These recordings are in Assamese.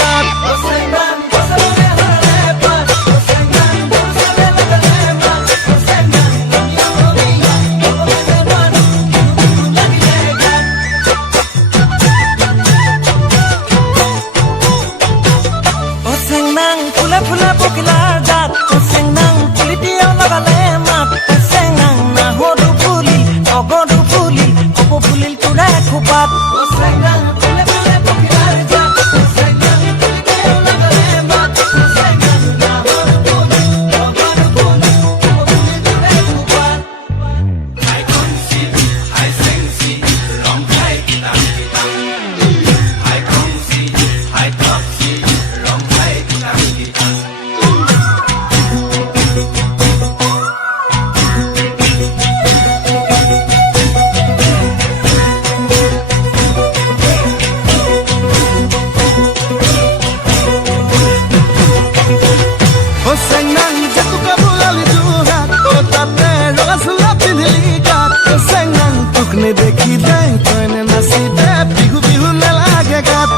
গাত ফুলে ফুলে পখিলাৰ জাত চেং নাং পুলিটিয়াও লগালে মাত চেং নাং নাহৰো ফুলিল অগৰো ফুলিল কপৌ ফুলিল তোৰে খোপাত চেং নাং ফুলে ফুলে পখিলাৰ জাত চেং নাং পুলিটিয়াও লগালে মাত চেং নাং নাহৰো ফুলিল অগৰো ফুলিল কপৌ ফুলিল তোৰে খোপাত হাই কংচি হাই চেংচি ৰং খাই কিতাং কিতাং হাই কংচি হাই টপচি ৰং খাই কিতাং কিতাং দেখি দেই তইনে নাচি দে বিহু বিহু নেলাগে গাত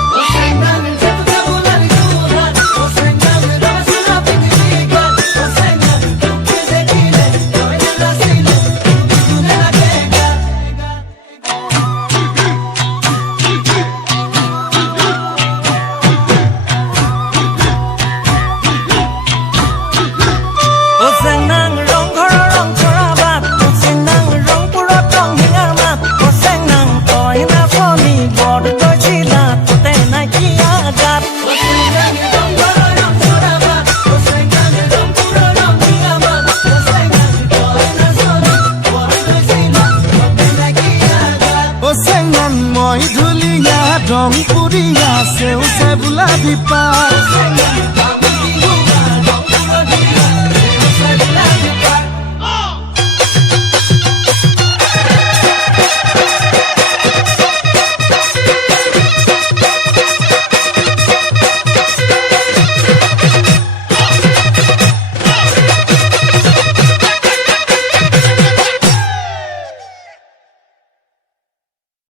মই ধুলিয়া ৰং পুৰিয়া সেউজে বোলা বিপা